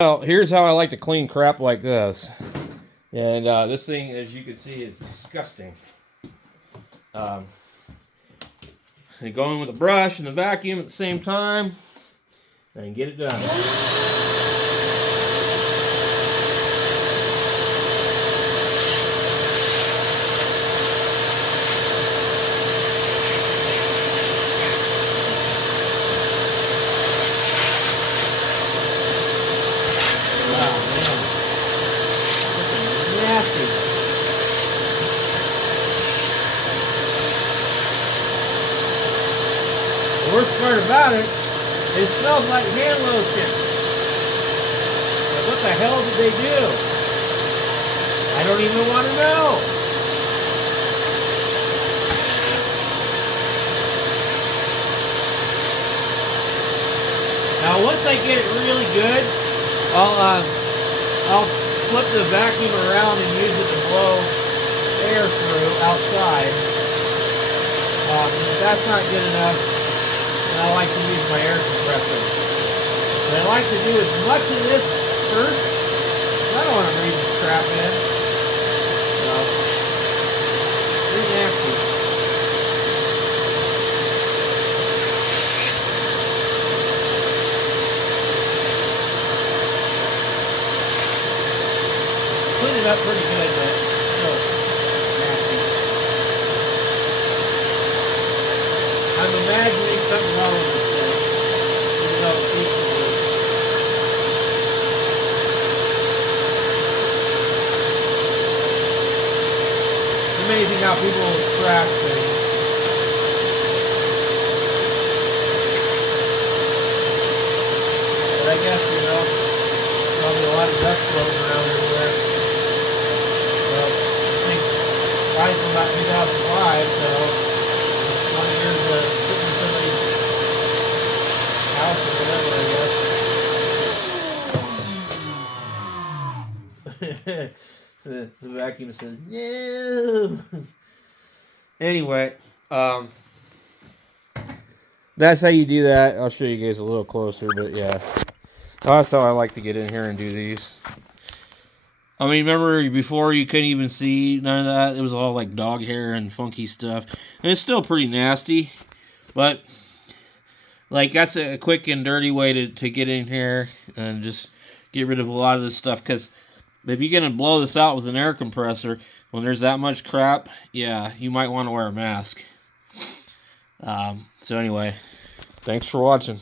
Well, here's how I like to clean crap like this. And this thing, as you can see, is disgusting. And go in with a brush and the vacuum at the same time and get it done. The worst part about it, it smells like hand lotion. But what the hell did they do? I don't even want to know. Now once I get it really good, I'll flip the vacuum around and use it to blow air through outside. If that's not good enough, I like to use my air compressor. But I like to do as much of this first. I don't want to breathe this crap in. So, pretty nasty. Clean it up pretty good, but still nasty. I'm imagining something wrong with this thing, even though it's decent. It's amazing how people will scratch things. But I guess, you know, probably a lot of dust floating around everywhere. Well, I think mine's from about 2005, so 20 years of sitting in somebody's house or whatever, I guess. The vacuum says, no. Anyway, that's how you do that. I'll show you guys a little closer, but yeah. That's how I like to get in here and do these. I mean, remember before you couldn't even see none of that? It was all like dog hair and funky stuff. And it's still pretty nasty. But, like, that's a quick and dirty way to get in here and just get rid of a lot of this stuff. Because if you're going to blow this out with an air compressor, when there's that much crap, yeah, you might want to wear a mask. So anyway, thanks for watching.